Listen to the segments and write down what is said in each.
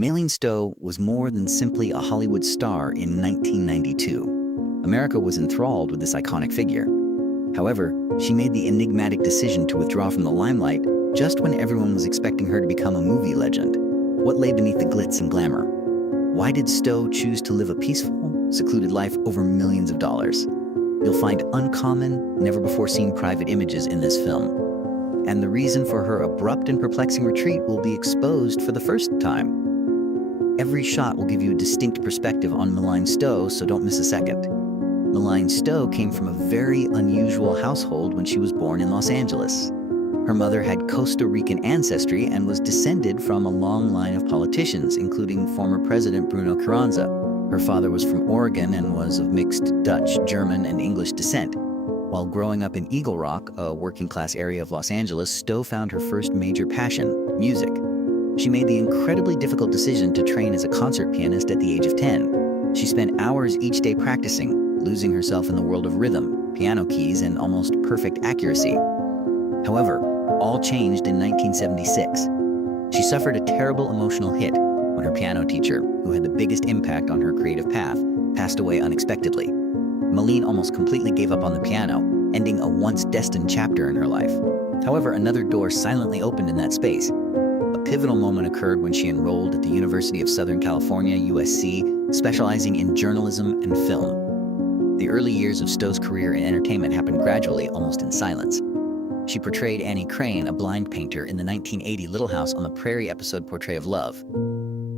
Madeleine Stowe was more than simply a Hollywood star in 1992. America was enthralled with this iconic figure. However, she made the enigmatic decision to withdraw from the limelight just when everyone was expecting her to become a movie legend. What lay beneath the glitz and glamour? Why did Stowe choose to live a peaceful, secluded life over millions of dollars? You'll find uncommon, never-before-seen private images in this film. And the reason for her abrupt and perplexing retreat will be exposed for the first time. Every shot will give you a distinct perspective on Madeleine Stowe, so don't miss a second. Madeleine Stowe came from a very unusual household when she was born in Los Angeles. Her mother had Costa Rican ancestry and was descended from a long line of politicians, including former President Bruno Carranza. Her father was from Oregon and was of mixed Dutch, German, and English descent. While growing up in Eagle Rock, a working-class area of Los Angeles, Stowe found her first major passion, music. She made the incredibly difficult decision to train as a concert pianist at the age of 10. She spent hours each day practicing, losing herself in the world of rhythm, piano keys, and almost perfect accuracy. However, all changed in 1976. She suffered a terrible emotional hit when her piano teacher, who had the biggest impact on her creative path, passed away unexpectedly. Madeleine almost completely gave up on the piano, ending a once-destined chapter in her life. However, another door silently opened in that space. A pivotal moment occurred when she enrolled at the University of Southern California, USC, specializing in journalism and film. The early years of Stowe's career in entertainment happened gradually, almost in silence. She portrayed Annie Crane, a blind painter, in the 1980 Little House on the Prairie episode Portrait of Love.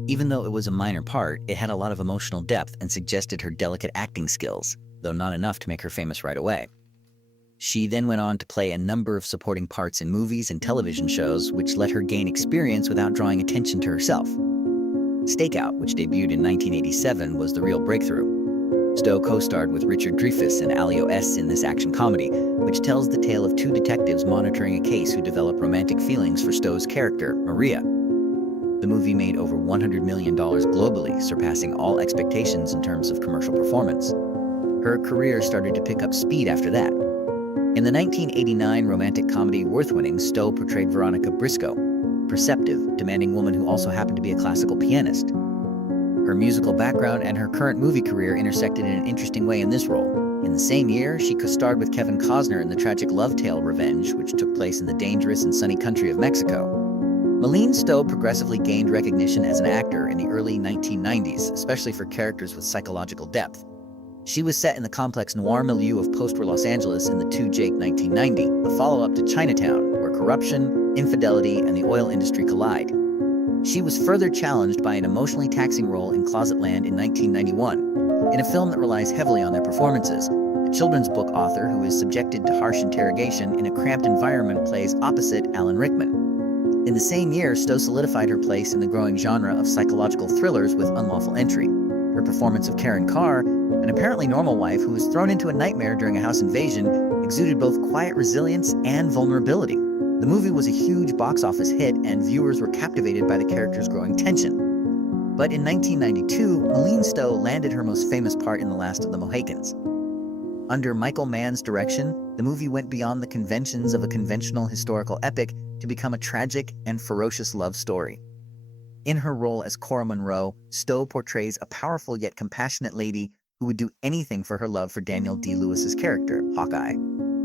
Even though it was a minor part, it had a lot of emotional depth and suggested her delicate acting skills, though not enough to make her famous right away. She then went on to play a number of supporting parts in movies and television shows, which let her gain experience without drawing attention to herself. Stakeout, which debuted in 1987, was the real breakthrough. Stowe co-starred with Richard Dreyfuss and Alio S. in this action comedy, which tells the tale of two detectives monitoring a case who develop romantic feelings for Stowe's character, Maria. The movie made over $100 million globally, surpassing all expectations in terms of commercial performance. Her career started to pick up speed after that. In the 1989 romantic comedy Worth Winning, Stowe portrayed Veronica Briscoe, perceptive, demanding woman who also happened to be a classical pianist. Her musical background and her current movie career intersected in an interesting way in this role. In the same year, she co-starred with Kevin Costner in the tragic love tale Revenge, which took place in the dangerous and sunny country of Mexico. Madeleine Stowe progressively gained recognition as an actor in the early 1990s, especially for characters with psychological depth. She was set in the complex noir milieu of post-war Los Angeles in The 2 Jake 1990, the follow-up to Chinatown, where corruption, infidelity, and the oil industry collide. She was further challenged by an emotionally taxing role in Closetland in 1991. In a film that relies heavily on their performances, a children's book author who is subjected to harsh interrogation in a cramped environment plays opposite Alan Rickman. In the same year, Stowe solidified her place in the growing genre of psychological thrillers with Unlawful Entry. Her performance of Karen Carr, an apparently normal wife who was thrown into a nightmare during a house invasion, exuded both quiet resilience and vulnerability. The movie was a huge box office hit, and viewers were captivated by the character's growing tension. But in 1992, Madeleine Stowe landed her most famous part in The Last of the Mohicans. Under Michael Mann's direction, the movie went beyond the conventions of a conventional historical epic to become a tragic and ferocious love story. In her role as Cora Monroe, Stowe portrays a powerful yet compassionate lady who would do anything for her love for Daniel D-Lewis's character, Hawkeye.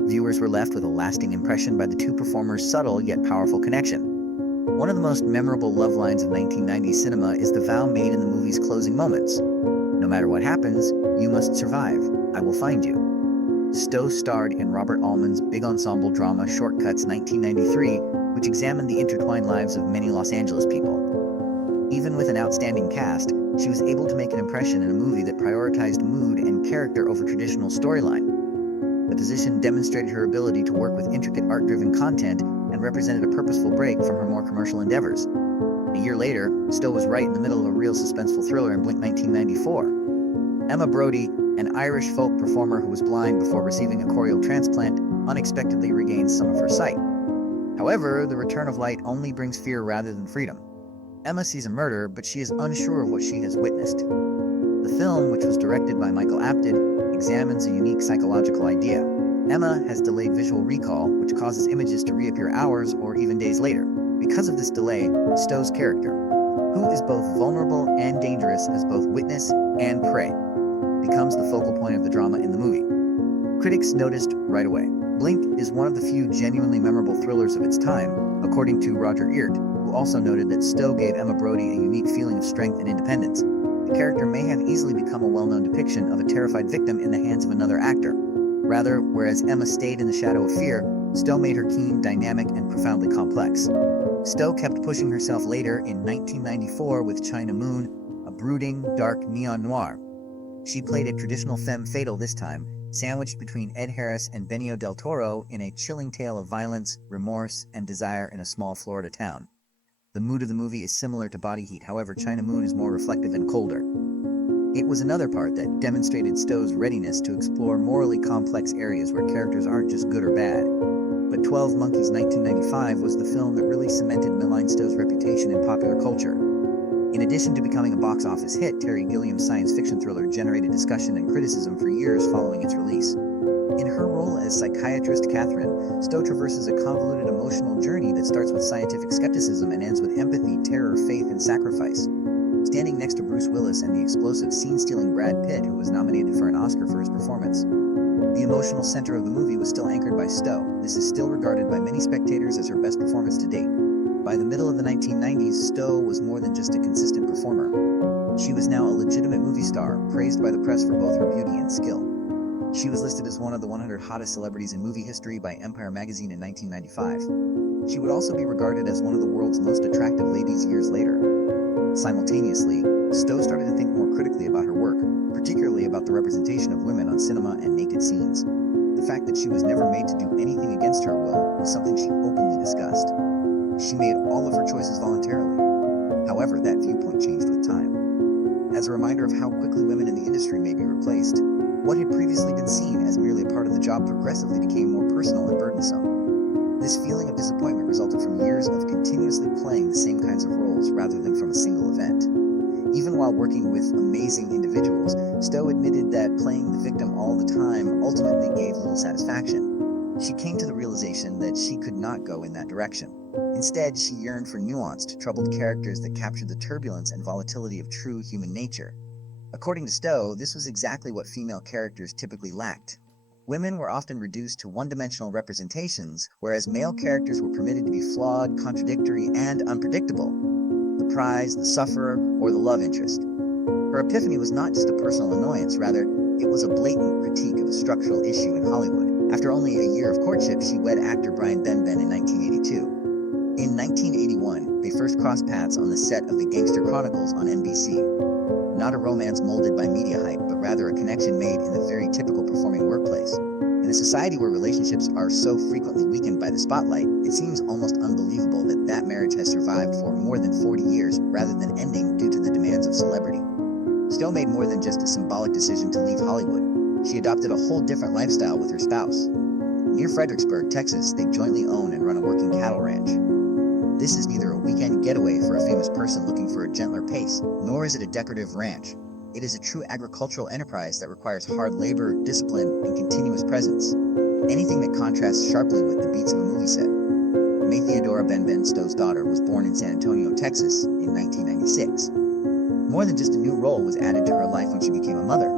Viewers were left with a lasting impression by the two performers' subtle yet powerful connection. One of the most memorable love lines of 1990s cinema is the vow made in the movie's closing moments. "No matter what happens, you must survive. I will find you." Stowe starred in Robert Altman's big ensemble drama Shortcuts 1993, which examined the intertwined lives of many Los Angeles people. Even with an outstanding cast, she was able to make an impression in a movie that prioritized mood and character over traditional storyline. The position demonstrated her ability to work with intricate art-driven content and represented a purposeful break from her more commercial endeavors. A year later, Stowe was right in the middle of a real suspenseful thriller in Blink 1994. Emma Brody, an Irish folk performer who was blind before receiving a corneal transplant, unexpectedly regains some of her sight. However, the return of light only brings fear rather than freedom. Emma sees a murder, but she is unsure of what she has witnessed. The film, which was directed by Michael Apted, examines a unique psychological idea. Emma has delayed visual recall, which causes images to reappear hours or even days later. Because of this delay, Stowe's character, who is both vulnerable and dangerous as both witness and prey, becomes the focal point of the drama in the movie. Critics noticed right away. Blink is one of the few genuinely memorable thrillers of its time, according to Roger Ebert, who also noted that Stowe gave Emma Brody a unique feeling of strength and independence. The character may have easily become a well-known depiction of a terrified victim in the hands of another actor. Rather, whereas Emma stayed in the shadow of fear, Stowe made her keen, dynamic, and profoundly complex. Stowe kept pushing herself later in 1994 with China Moon, a brooding, dark neon noir. She played a traditional femme fatale this time, sandwiched between Ed Harris and Benicio del Toro in a chilling tale of violence, remorse, and desire in a small Florida town. The mood of the movie is similar to Body Heat, however, China Moon is more reflective and colder. It was another part that demonstrated Stowe's readiness to explore morally complex areas where characters aren't just good or bad. But 12 Monkeys 1995 was the film that really cemented Madeleine Stowe's reputation in popular culture. In addition to becoming a box office hit, Terry Gilliam's science fiction thriller generated discussion and criticism for years following its release. In her role as psychiatrist Catherine, Stowe traverses a convoluted emotional journey that starts with scientific skepticism and ends with empathy, terror, faith, and sacrifice. Standing next to Bruce Willis and the explosive, scene-stealing Brad Pitt, who was nominated for an Oscar for his performance. The emotional center of the movie was still anchored by Stowe. This is still regarded by many spectators as her best performance to date. By the middle of the 1990s, Stowe was more than just a consistent performer. She was now a legitimate movie star, praised by the press for both her beauty and skill. She was listed as one of the 100 hottest celebrities in movie history by Empire magazine in 1995. She would also be regarded as one of the world's most attractive ladies years later. Simultaneously, Stowe started to think more critically about her work, particularly about the representation of women on cinema and naked scenes. The fact that she was never made to do anything against her will was something she openly discussed. She made all of her choices voluntarily. However, that viewpoint changed with time. As a reminder of how quickly women in the industry may be replaced, what had previously been seen as merely a part of the job progressively became more personal and burdensome. This feeling of disappointment resulted from years of continuously playing the same kinds of roles rather than from a single event. Even while working with amazing individuals, Stowe admitted that playing the victim all the time ultimately gave little satisfaction. She came to the realization that she could not go in that direction. Instead, she yearned for nuanced, troubled characters that captured the turbulence and volatility of true human nature. According to Stowe, this was exactly what female characters typically lacked. Women were often reduced to one-dimensional representations, whereas male characters were permitted to be flawed, contradictory, and unpredictable. The prize, the sufferer, or the love interest. Her epiphany was not just a personal annoyance, rather, it was a blatant critique of a structural issue in Hollywood. After only a year of courtship, she wed actor Brian Benben in 1982. In 1981, they first crossed paths on the set of The Gangster Chronicles on NBC. Not a romance molded by media hype, but rather a connection made in the very typical performing workplace. In a society where relationships are so frequently weakened by the spotlight, it seems almost unbelievable that that marriage has survived for more than 40 years rather than ending due to the demands of celebrity. Stowe made more than just a symbolic decision to leave Hollywood. She adopted a whole different lifestyle with her spouse. Near Fredericksburg, Texas, they jointly own and run a working cattle ranch. This is neither a weekend getaway for a famous person looking for a gentler pace, nor is it a decorative ranch. It is a true agricultural enterprise that requires hard labor, discipline, and continuous presence. Anything that contrasts sharply with the beats of a movie set. May Theodora Benben, Stowe's daughter, was born in San Antonio, Texas in 1996. More than just a new role was added to her life when she became a mother.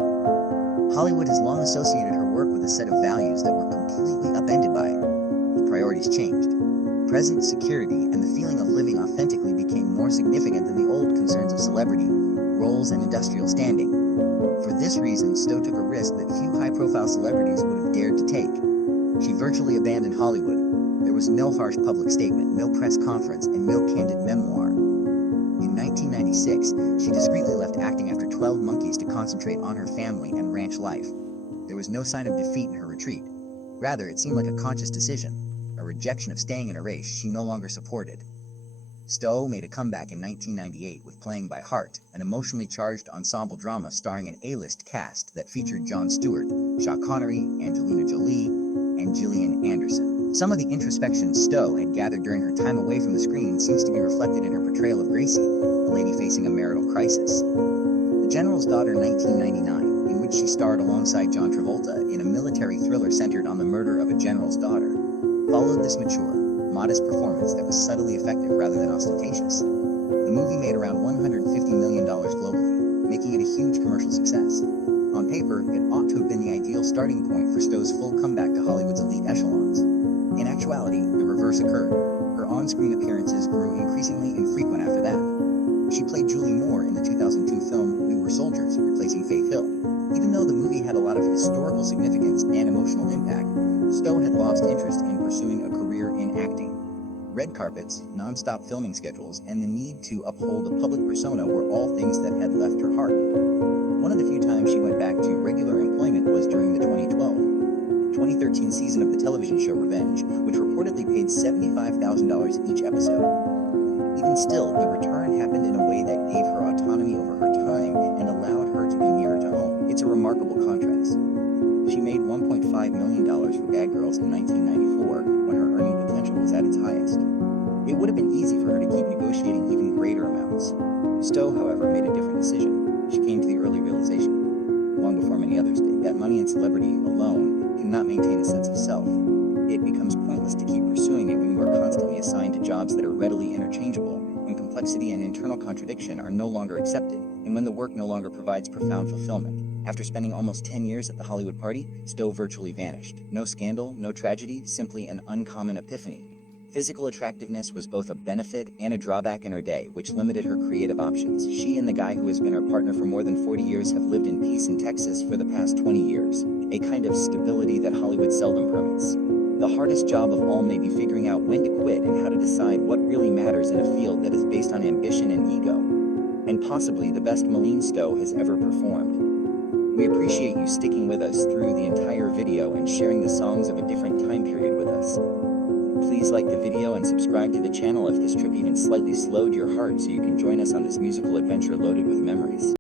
Hollywood has long associated her work with a set of values that were completely upended by it. The priorities changed. Presence, security, and the feeling of living authentically became more significant than the old concerns of celebrity, roles, and industrial standing. For this reason, Stowe took a risk that few high-profile celebrities would have dared to take. She virtually abandoned Hollywood. There was no harsh public statement, no press conference, and no candid memoir. In 1996, she discreetly left acting after 12 Monkeys to concentrate on her family and ranch life. There was no sign of defeat in her retreat. Rather, it seemed like a conscious decision. A rejection of staying in a race she no longer supported. Stowe made a comeback in 1998 with Playing by Heart, an emotionally charged ensemble drama starring an A-list cast that featured Jon Stewart, Sean Connery, Angelina Jolie, and Gillian Anderson. Some of the introspection Stowe had gathered during her time away from the screen seems to be reflected in her portrayal of Gracie, a lady facing a marital crisis. The General's Daughter 1999, in which she starred alongside John Travolta in a military thriller centered on the murder of a general's daughter, followed this mature, modest performance that was subtly effective rather than ostentatious. The movie made around $150 million globally, making it a huge commercial success. On paper, it ought to have been the ideal starting point for Stowe's full comeback to Hollywood's elite echelons. In actuality, the reverse occurred. Her on-screen appearances grew increasingly infrequent after that. She played Julie Moore in the 2002 film We Were Soldiers, replacing Faith Hill. Even though the movie had a lot of historical significance and emotional impact, Stowe had lost interest in pursuing a career in acting. Red carpets, non-stop filming schedules, and the need to uphold a public persona were all things that had left her heart. One of the few times she went back to regular employment was during the 2013 season of the television show Revenge, which reportedly paid $75,000 each episode. Even still, the return happened in a way that gave her autonomy over her time and allowed her to be nearer to home. It's a remarkable contrast. She made $1.5 million for Bad Girls in 1994 when her earning potential was at its highest. It would have been easy for her to keep negotiating even greater amounts. Stowe, however, made a different decision. She came to the early realization, long before many others did, that money and celebrity alone cannot maintain a sense of self. It becomes pointless to keep pursuing it when you are constantly assigned to jobs that are readily interchangeable, when complexity and internal contradiction are no longer accepted, and when the work no longer provides profound fulfillment. After spending almost 10 years at the Hollywood party, Stowe virtually vanished. No scandal, no tragedy, simply an uncommon epiphany. Physical attractiveness was both a benefit and a drawback in her day, which limited her creative options. She and the guy who has been her partner for more than 40 years have lived in peace in Texas for the past 20 years, a kind of stability that Hollywood seldom permits. The hardest job of all may be figuring out when to quit and how to decide what really matters in a field that is based on ambition and ego. And possibly the best Madeleine Stowe has ever performed. We appreciate you sticking with us through the entire video and sharing the songs of a different time period with us. Please like the video and subscribe to the channel if this trip even slightly slowed your heart so you can join us on this musical adventure loaded with memories.